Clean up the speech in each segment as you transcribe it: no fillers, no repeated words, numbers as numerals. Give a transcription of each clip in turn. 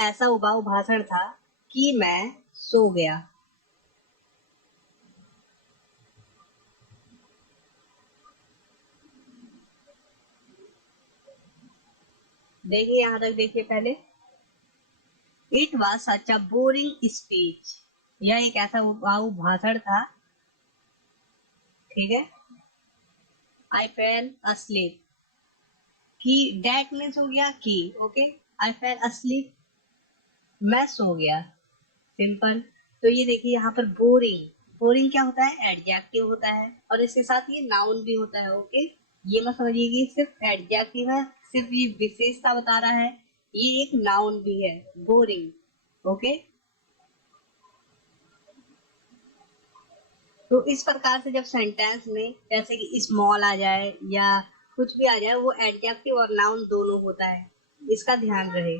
ऐसा उबाऊ भाषण था कि मैं सो गया। देखिए यहाँ तक देखिए पहले। It was such a boring speech. यह एक ऐसा उबाऊ भाषण था। ठीक है। आई फेल अस्लीप। कि डेट मीन्स हो गया कि। ओके। आई फेल अस्लीप, मैं सो गया। सिंपल। तो ये देखिए यहाँ पर बोरिंग। बोरिंग क्या होता है? एडजेक्टिव होता है और इसके साथ ये नाउन भी होता है। ओके। ये मत समझिए कि सिर्फ एडजेक्टिव है, सिर्फ ये विशेषता बता रहा है। ये एक नाउन भी है, बोरिंग। ओके। तो इस प्रकार से जब सेंटेंस में जैसे कि स्मॉल आ जाए या कुछ भी आ जाए, वो एडजेक्टिव और नाउन दोनों होता है, इसका ध्यान रहे।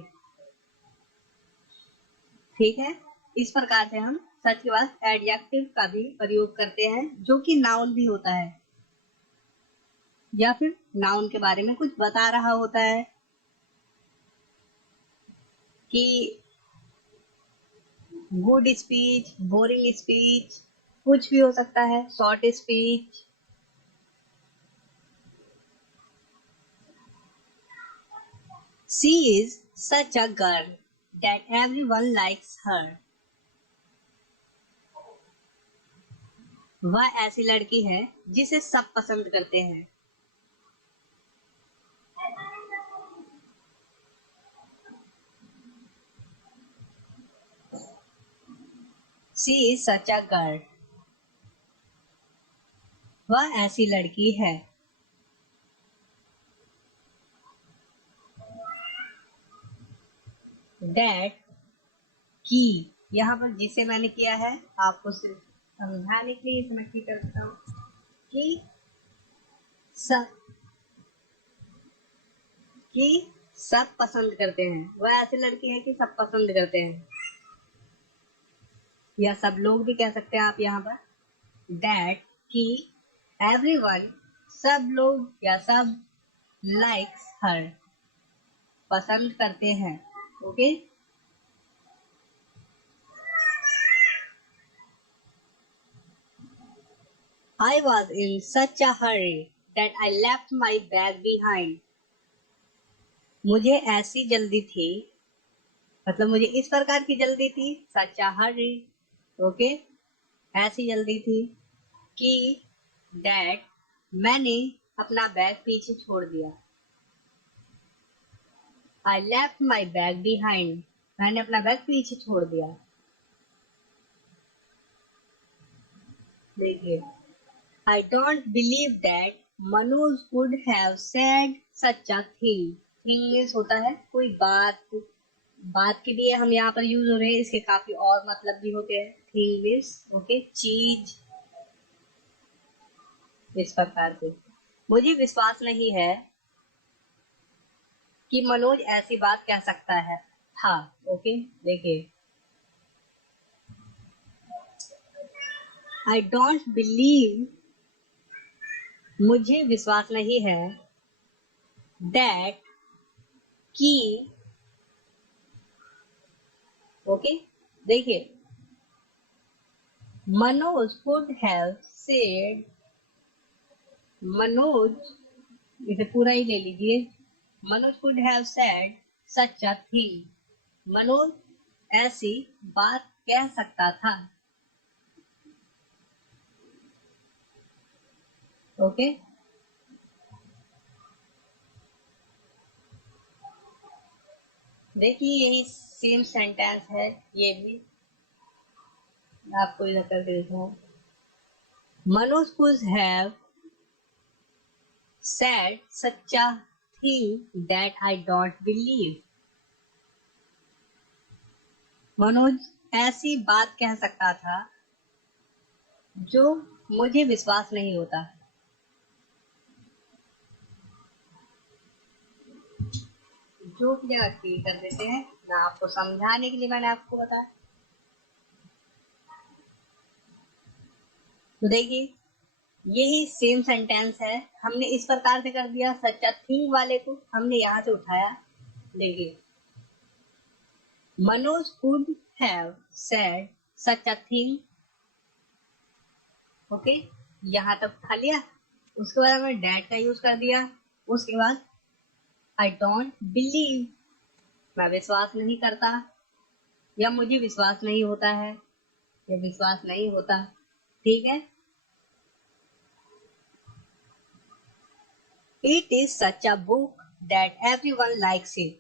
ठीक है। इस प्रकार से हम सच के बाद एडजेक्टिव का भी प्रयोग करते हैं, जो कि नाउन भी होता है या फिर नाउन के बारे में कुछ बता रहा होता है कि गुड स्पीच, बोरिंग स्पीच, कुछ भी हो सकता है, short speech. She is such a girl that everyone likes her. वह ऐसी लड़की है जिसे सब पसंद करते हैं। She is such a girl. वह ऐसी लड़की है। दैट की, यहाँ पर जिसे मैंने किया है आपको सिर्फ समझाने के लिए इसे मैं की करता हूँ कि सब कि सब पसंद करते हैं। वह ऐसी लड़की है कि सब पसंद करते हैं, या सब लोग भी कह सकते हैं आप यहाँ पर। दैट कि एवरीवन, सब लोग या सब, लाइक्स हर, पसंद करते हैं। Okay. I was in such a hurry that I left my bag behind. मुझे ऐसी जल्दी थी, मतलब मुझे इस प्रकार की जल्दी थी, such a hurry, ओके, ऐसी जल्दी थी कि that मैंने अपना बैग पीछे छोड़ दिया। I left my bag behind. मैंने अपना बैग पीछे छोड़ दिया। देखिए, I don't believe that Manoj could have said such a thing. Thing means होता है कोई बात। बात के लिए हम यहाँ पर यूज हो रहे हैं, इसके काफी और मतलब भी होते हैं। Thing means ओके, चीज। इस प्रकार से मुझे विश्वास नहीं है कि मनोज ऐसी बात कह सकता है था। ओके। देखिए, I don't believe, मुझे विश्वास नहीं है, that कि, ओके, देखिए, Manoj could have said, Manoj, इसे पूरा ही ले लीजिए। Manoj could have said such a thing. Manoj ऐसी बात कह सकता था। ओके। देखिए, यही सेम सेंटेंस है, ये भी आपको इधर करके देखना है। Manoj could have said such a thing that I don't believe. Manoj ऐसी बात कह सकता था जो मुझे विश्वास नहीं होता। जो की जगह की कर देते हैं ना, आपको समझाने के लिए मैंने आपको बताया। तो देखिए, यही सेम सेंटेंस है, हमने इस प्रकार से कर दिया। सच अ थिंग वाले को हमने यहाँ से उठाया। देखिए, Manoj could have said such a thing. Okay, यहाँ तक खा लिया। उसके बाद हमने डैट का यूज कर दिया। उसके बाद आई डोंट बिलीव, मैं विश्वास नहीं करता या मुझे विश्वास नहीं होता है, या विश्वास नहीं होता। ठीक है। It is such a book that everyone likes it.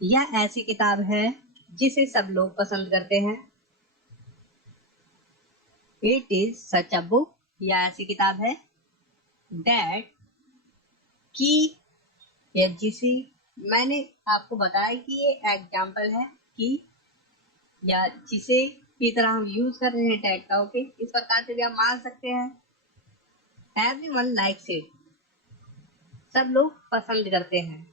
यह ऐसी किताब है जिसे सब लोग पसंद करते हैं। It is such a book, यह ऐसी किताब है दैट की, या जिसे, मैंने आपको बताया कि ये एग्जाम्पल है कि, या जिसे की तरह हम यूज कर रहे हैं टैग का। ओके, इस प्रकार से भी आप मान सकते हैं। एवरीवन लाइक्स इट, सब लोग पसंद करते हैं।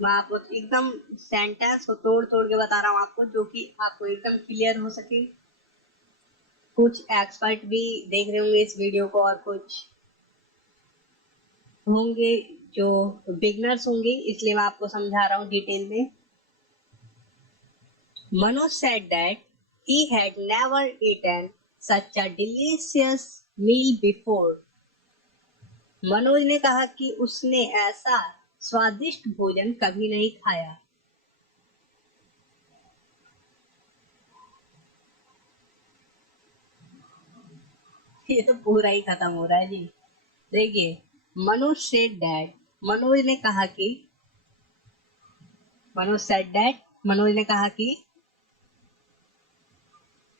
मैं आपको एकदम सेंटेंस को तोड़ तोड़ के बता रहा हूँ आपको, जो कि आपको एकदम क्लियर हो सके। कुछ एक्सपर्ट भी देख रहे होंगे इस वीडियो को और कुछ होंगे जो बिगनर्स होंगे, इसलिए मैं आपको समझा रहा हूँ डिटेल में। Manoj said that he had never eaten such a delicious meal before. Manoj ने कहा कि उसने ऐसा स्वादिष्ट भोजन कभी नहीं खाया। ये तो पूरा ही खत्म हो रहा है जी। देखिए, मनोज सेड दैट, मनोज ने कहा कि, मनोज सेड दैट, मनोज ने कहा कि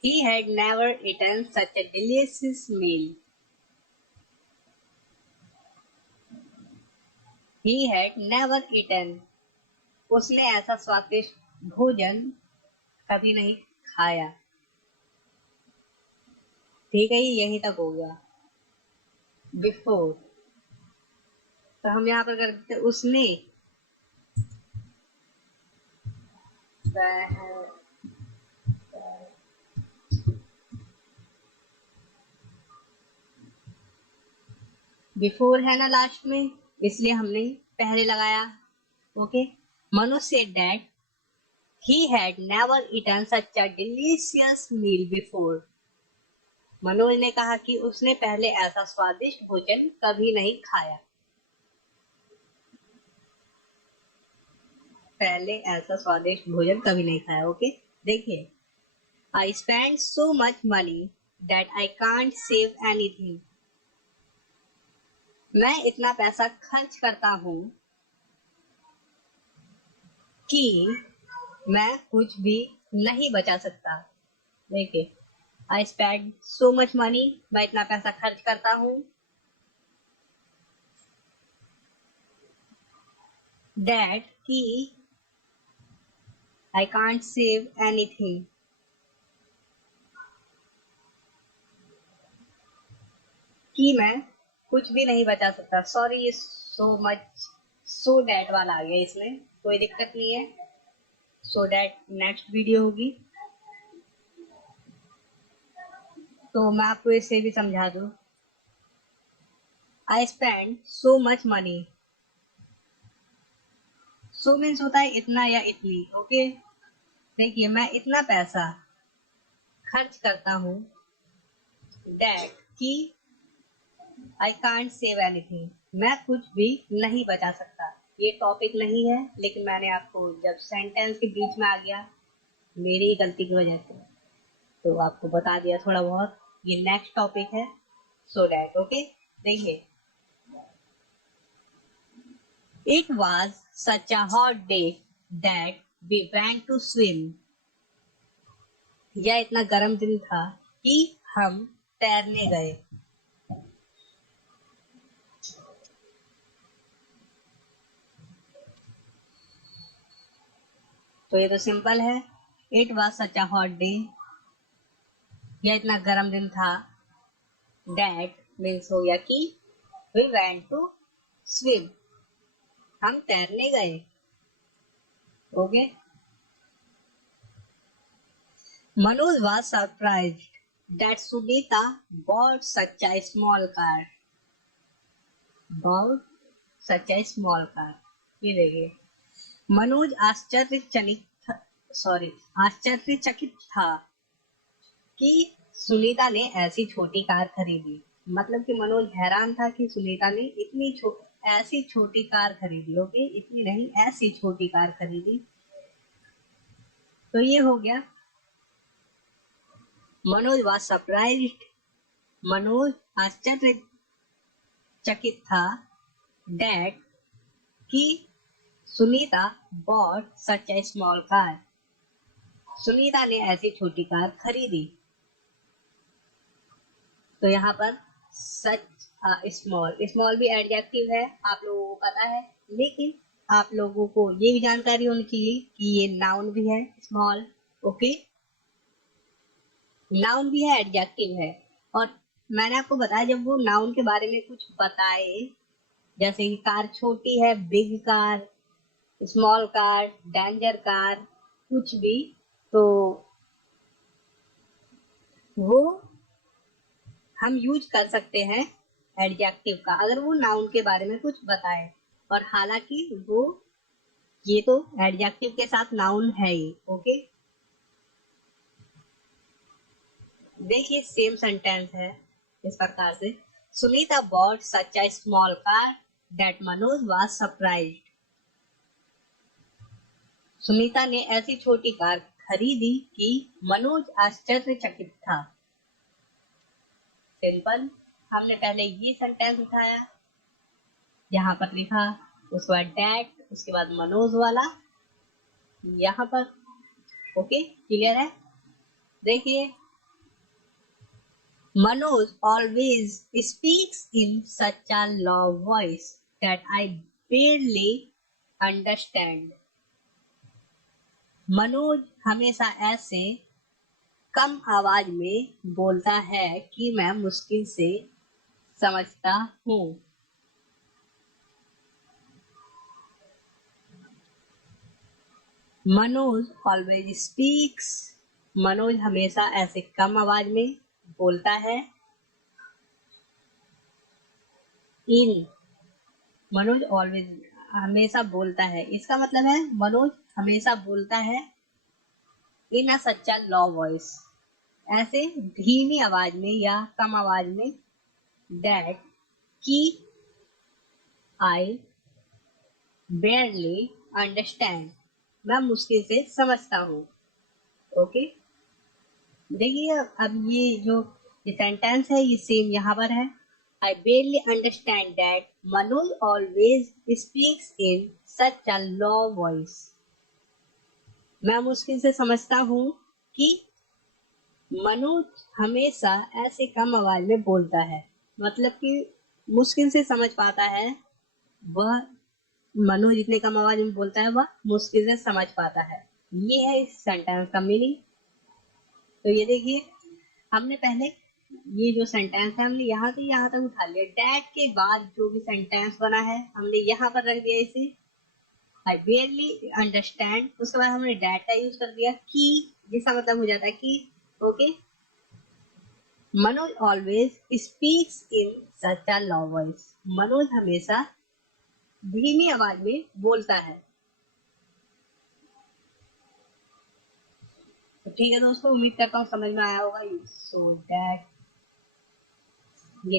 he had never eaten such a delicious meal. He had never eaten, उसने ऐसा स्वादिष्ट भोजन कभी नहीं खाया। ठीक है, ये यहीं तक हो गया। बिफोर, तो हम यहाँ पर करते उसने, बिफोर है ना लास्ट में, इसलिए हमने पहले लगाया। Okay, Manoj said that he had never eaten such a delicious meal before. Manoj ने कहा कि उसने पहले ऐसा स्वादिष्ट भोजन कभी नहीं खाया। पहले ऐसा स्वादिष्ट भोजन कभी नहीं खाया। ओके, देखिए, I spend so much money that I can't save anything. मैं इतना पैसा खर्च करता हूँ कि मैं कुछ भी नहीं बचा सकता। देखिए, I spend so much money, मैं इतना पैसा खर्च करता हूँ, that कि I can't save anything, कि मैं कुछ भी नहीं बचा सकता। सॉरी, ये सो मच, सो डैट वाला आ गया, इसमें कोई दिक्कत नहीं है। सो डैट नेक्स्ट वीडियो होगी, तो मैं आपको इसे भी समझा दूं। I spend so much money, so means होता है इतना या इतनी। ओके, देखिए, मैं इतना पैसा खर्च करता हूँ, दैट कि आई कांट सेव एनीथिंग, मैं कुछ भी नहीं बचा सकता। ये टॉपिक नहीं है, लेकिन मैंने आपको जब सेंटेंस के बीच में आ गया मेरी गलती की वजह से, तो आपको बता दिया थोड़ा बहुत। ये नेक्स्ट टॉपिक है, सो डैट। ओके, देखिए, it was such a hot day that we went to swim. यह इतना गर्म दिन था कि हम तैरने गए। तो ये तो सिंपल है। It was such a hot day, यह इतना गर्म दिन था। दैट मीन्स हो गया कि वी वेंट टू स्विम, हम तैरने गए। Okay, Manoj was surprised that Sunita bought such a small car, bought such a small car. ये देखिए, मनोज आश्चर्यचकित था कि सुनीता ने ऐसी छोटी कार खरीदी। मतलब कि मनोज हैरान था कि सुनीता ने ऐसी छोटी कार खरीदी। ओके, इतनी नहीं, ऐसी छोटी कार खरीदी। तो ये हो गया मनोज was surprised। मनोज आश्चर्यचकित था that कि Sunita bought such a small car। Sunita ने ऐसी छोटी कार खरीदी। तो यहाँ पर सच स्मॉल, स्मॉल भी एडजेक्टिव है, आप लोगों को पता है, लेकिन आप लोगों को ये भी जानकारी होनी चाहिए कि ये नाउन भी है स्मॉल। ओके, नाउन भी है, एडजेक्टिव है। और मैंने आपको बताया जब वो नाउन के बारे में कुछ बताए, जैसे कि कार छोटी है, big car, small car, danger car, कुछ भी, तो वो हम यूज कर सकते हैं एडजेक्टिव का, अगर वो नाउन के बारे में कुछ बताए। और हालांकि वो ये तो एडजेक्टिव के साथ नाउन है ही। ओके, देखिए सेम सेंटेंस है इस प्रकार से, Sunita bought such a small car that Manoj was surprised. Sunita ने ऐसी छोटी कार खरीदी कि मनोज आश्चर्यचकित था। सिंपल, हमने पहले ये सेंटेंस उठाया, यहाँ पर लिखा, उसके बाद डैट, उसके बाद मनोज वाला यहाँ पर। ओके, क्लियर है। देखिए, Manoj always speaks in such a low voice that I barely understand. Manoj हमेशा ऐसे कम आवाज में बोलता है कि मैं मुश्किल से समझता हूँ। मनोज ऑलवेज स्पीक्स, मनोज हमेशा ऐसे कम आवाज में बोलता है। इन, मनोज ऑलवेज हमेशा बोलता है, इसका मतलब है मनोज हमेशा बोलता है इन अ सच्चा लो वॉइस, ऐसे धीमी आवाज में या कम आवाज में, दैट कि आई barely अंडरस्टैंड, मैं मुश्किल से समझता हूँ। ओके, देखिए अब ये जो सेंटेंस है ये सेम यहाँ पर है। आई barely understand that Manoj always speaks in such a low voice. मैं मुश्किल से समझता हूँ कि मनोज हमेशा ऐसे कम आवाज में बोलता है। मतलब कि मुश्किल से समझ पाता है वह, मनोज जितने कम आवाज में बोलता है वह मुश्किल से समझ पाता है। ये है इस सेंटेंस का मीनिंग। तो ये देखिए, हमने पहले ये जो सेंटेंस है हमने यहाँ से यहाँ तक उठा लिया, डैट के बाद जो भी सेंटेंस बना है हमने यहाँ पर रख दिया इसे, आई barely अंडरस्टैंड, उसके बाद हमने डैट का यूज कर दिया कि, जिसका मतलब हो जाता है कि। Okay, Manoj always speaks in such a low voice, Manoj हमेशा धीमी आवाज में बोलता है। तो ठीक है दोस्तों, उम्मीद करता हूँ समझ में आया होगा। सो दैट ये